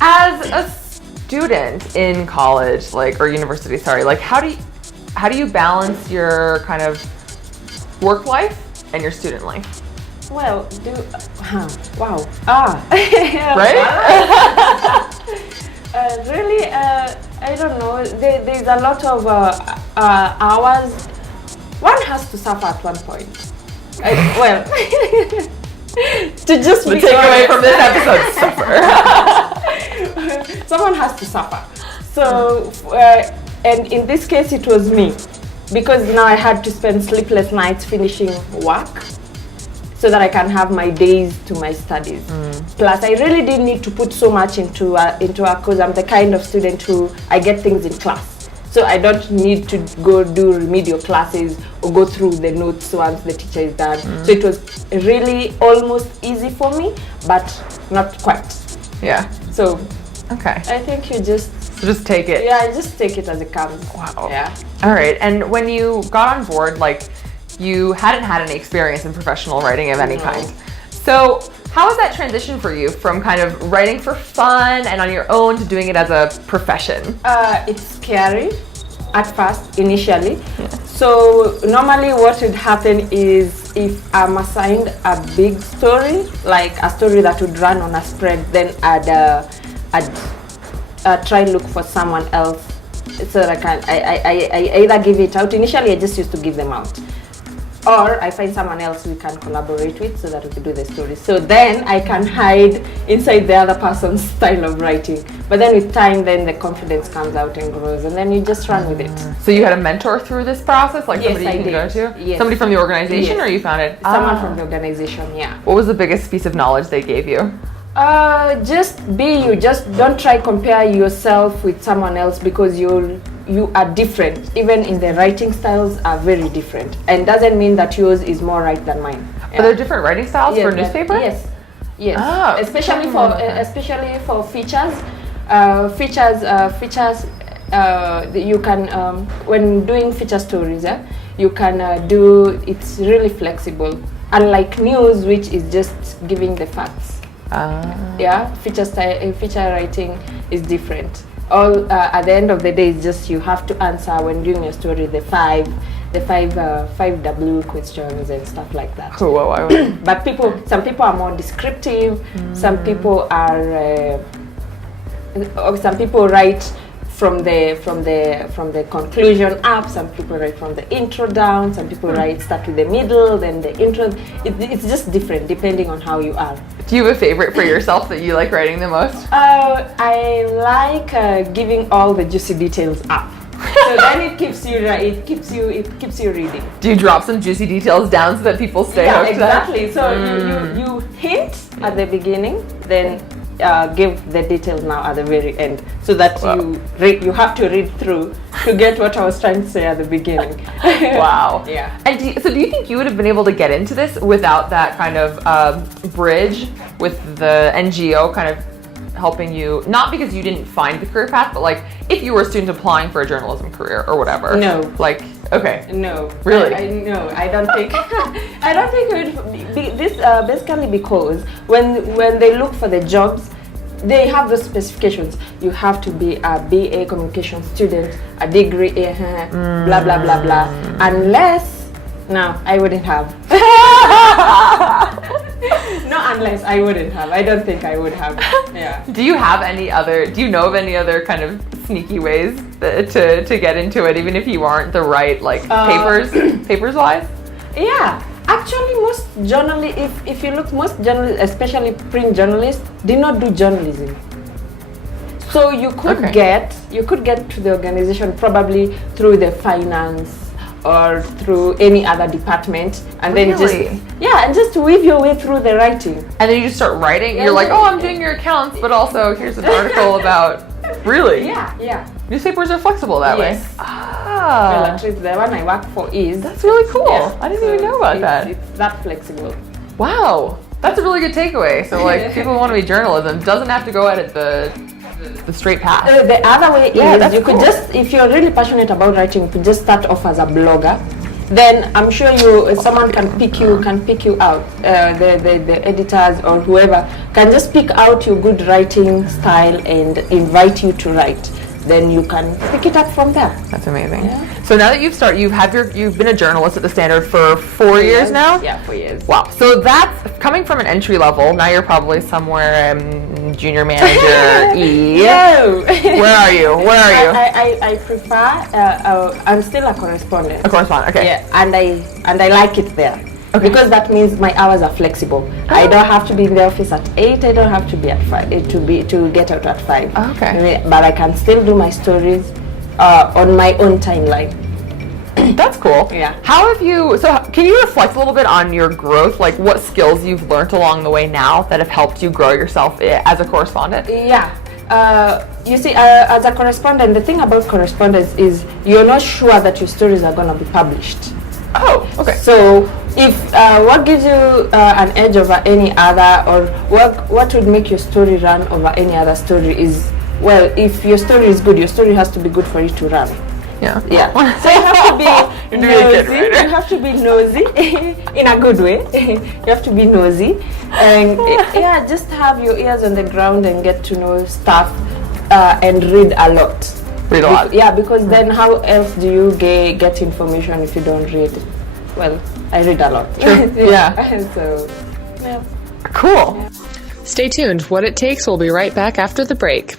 As a student in college, like, or university, sorry, like, how do you balance your kind of work life and your student life? Well, wow. Right? Really, I don't know. There's a lot of hours. One has to suffer at one point. Well, to just The takeaway from this episode, suffer. someone has to suffer. So, and in this case, it was me, because now I had to spend sleepless nights finishing work, so that I can have my days to my studies. Plus, I really didn't need to put so much into because I'm the kind of student who I get things in class. So I don't need to go do remedial classes or go through the notes once the teacher is done. So it was really almost easy for me, but not quite. Yeah. So Okay. I think you just take it. Yeah, just take it as it comes. Wow. Yeah. All right. And when you got on board, like, you hadn't had any experience in professional writing of any kind. So how was that transition for you from kind of writing for fun and on your own to doing it as a profession? It's scary at first, initially. So normally what would happen is, if I'm assigned a big story, like a story that would run on a spread, then I'd try and look for someone else so that I either give it out. Initially, I just used to give them out. Or I find someone else we can collaborate with so that we can do the story. So then I can hide inside the other person's style of writing. But then with time, then the confidence comes out and grows, and then you just run with it. So you had a mentor through this process, like Yes, somebody you I can go did. to? Yes. Somebody from the organization, Yes. or you found it? Someone from the organization, yeah. What was the biggest piece of knowledge they gave you? Just be you. Just don't try compare yourself with someone else, because you are different. Even in the writing styles are very different, and doesn't mean that yours is more right than mine. Are there different writing styles for Yes, newspaper? Yes, yes. Oh, especially for features. You can when doing feature stories, you can do. It's really flexible. Unlike news, which is just giving the facts. Yeah, feature writing is different. All at the end of the day, it's just you have to answer when doing a story the five W questions and stuff like that. Oh, wow. But some people are more descriptive. Some people are, or some people write from the conclusion up. Some people write from the intro down. Some people start with the middle, then the intro. It's just different depending on how you are. Do you have a favorite for yourself that you like writing the most? I like giving all the juicy details up. So then it keeps you reading. Do you drop some juicy details down so that people stay hooked? Exactly. So you hint at the beginning, then give the details now at the very end, so that you have to read through to get what I was trying to say at the beginning. Wow. Yeah. And do you think you would have been able to get into this without that kind of bridge with the NGO kind of helping you, not because you didn't find the career path, but like if you were a student applying for a journalism career or whatever? No. Like, okay. No. Really? No, I don't think. I don't think it would be this. Basically, because when they look for the jobs, they have the specifications. You have to be a BA communication student, a degree, blah blah blah blah. Unless, no, I wouldn't have. No, unless I wouldn't have. I don't think I would have. Yeah. Do you know of any other kind of sneaky ways to get into it, even if you aren't the right papers wise? Yeah. Actually, most journalists, if you look, most journalists, especially print journalists, did not do journalism. So you could get to the organization probably through the finance or through any other department, and then just weave your way through the writing. And then you just start writing. You're like, oh, I'm doing your accounts, but also here's an article about. Really? Yeah. Newspapers are flexible that way. Well, at least the one I work for is. That's really cool. Yeah. I didn't even know about that. It's that flexible. Wow. That's a really good takeaway. So like people who want to be journalism doesn't have to go at it the straight path. The other way is that's you cool. could just, if you're really passionate about writing, you could just start off as a blogger then I'm sure someone can pick you out. The editors or whoever can just pick out your good writing style and invite you to write. Then you can pick it up from there. That's amazing. Yeah. So now that you've been a journalist at the Standard for 4 years now? Yeah, 4 years. Wow. So that's coming from an entry level. Now you're probably somewhere junior manager E. No. Where are you? I prefer. I'm still a correspondent. A correspondent. Okay. Yeah, and I like it there. Okay. Because that means my hours are flexible. I don't have to be in the office at 8. I don't have to be at 5 to get out at 5. Okay. But I can still do my stories on my own timeline. That's cool. Yeah. How have you? So can you reflect a little bit on your growth? Like what skills you've learned along the way now that have helped you grow yourself as a correspondent? Yeah. You see, as a correspondent, the thing about correspondence is you're not sure that your stories are going to be published. Oh, okay. So, if what gives you an edge over any other, or what would make your story run over any other story is, well, if your story is good, your story has to be good for it to run. Yeah. Yeah. So you have to be nosy. Right? You have to be nosy in a good way. You have to be nosy, and yeah, just have your ears on the ground and get to know stuff and read a lot. Read a lot. Yeah, because then how else do you get information if you don't read? Well, I read a lot. True. Yeah. So, yeah. Cool. Stay tuned. What It Takes will be right back after the break.